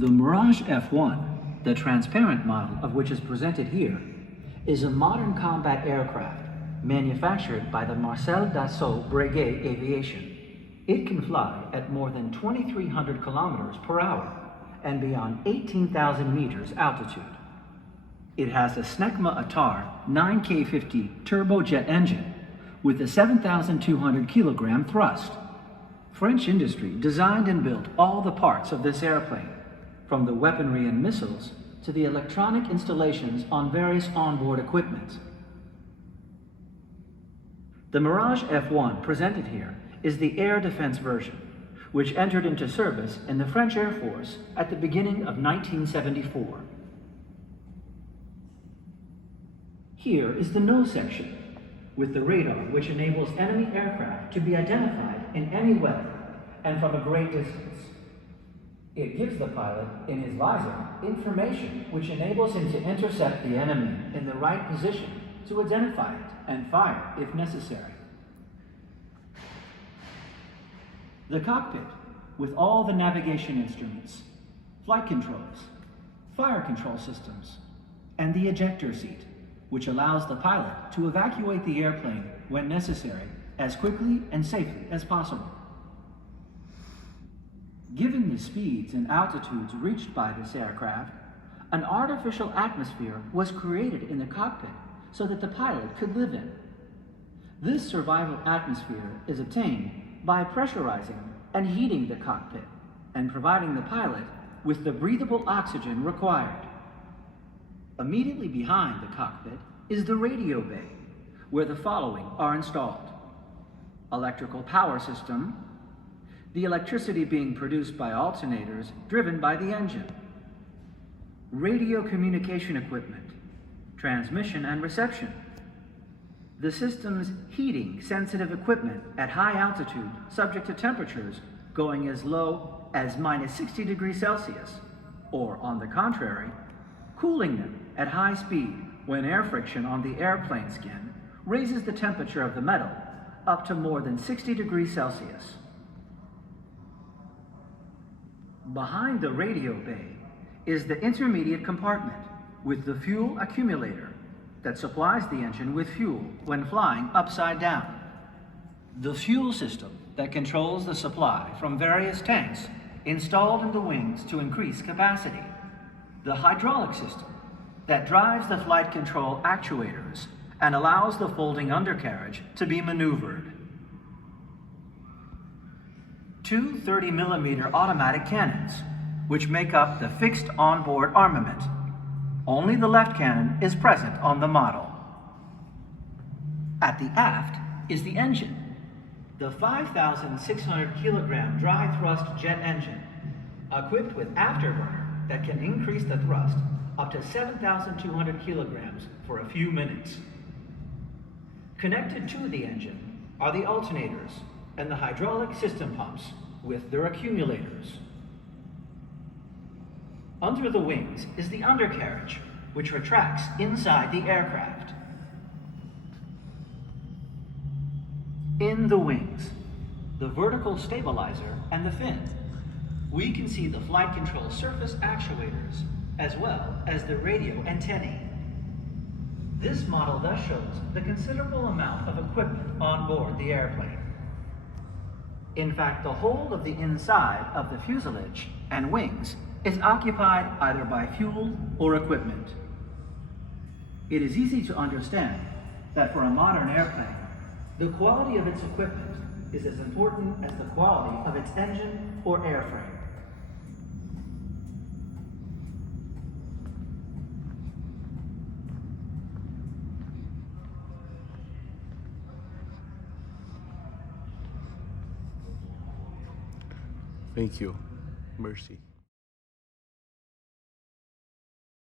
The Mirage F1, the transparent model of which is presented here, is a modern combat aircraft manufactured by the Dassault Breguet Aviation. It can fly at more than 2,300 kilometers per hour and beyond 18,000 meters altitude. It has a Snecma Atar 9K50 turbojet engine with a 7,200 kilogram thrust. French industry designed and built all the parts of this airplane, from the weaponry and missiles to the electronic installations on various onboard equipment. The Mirage F1 presented here is the air defense version, which entered into service in the French Air Force at the beginning of 1974. Here is the nose section, with the radar which enables enemy aircraft to be identified in any weather and from a great distance. It gives the pilot, in his visor, information which enables him to intercept the enemy in the right position to identify it and fire if necessary. The cockpit, with all the navigation instruments, flight controls, fire control systems, and the ejector seat, which allows the pilot to evacuate the airplane when necessary as quickly and safely as possible. Given the speeds and altitudes reached by this aircraft, an artificial atmosphere was created in the cockpit so that the pilot could live in. This survival atmosphere is obtained by pressurizing and heating the cockpit and providing the pilot with the breathable oxygen required. Immediately behind the cockpit is the radio bay, where the following are installed: electrical power system, the electricity being produced by alternators driven by the engine, radio communication equipment, transmission and reception, the system's heating sensitive equipment at high altitude subject to temperatures going as low as -60 degrees Celsius, or on the contrary, cooling them at high speed when air friction on the airplane skin raises the temperature of the metal up to more than 60 degrees Celsius. Behind the radio bay is the intermediate compartment with the fuel accumulator that supplies the engine with fuel when flying upside down. The fuel system that controls the supply from various tanks installed in the wings to increase capacity. The hydraulic system that drives the flight control actuators and allows the folding undercarriage to be maneuvered. Two 30mm automatic cannons, which make up the fixed onboard armament. Only the left cannon is present on the model. At the aft is the engine, the 5,600 kilogram dry thrust jet engine, equipped with afterburner that can increase the thrust up to 7,200 kilograms for a few minutes. Connected to the engine are the alternators and the hydraulic system pumps with their accumulators. Under the wings is the undercarriage, which retracts inside the aircraft. In the wings, the vertical stabilizer and the fin, we can see the flight control surface actuators, as well as the radio antennae. This model thus shows the considerable amount of equipment on board the airplane. In fact, the whole of the inside of the fuselage and wings is occupied either by fuel or equipment. It is easy to understand that for a modern airplane, the quality of its equipment is as important as the quality of its engine or airframe. Thank you. Mercy.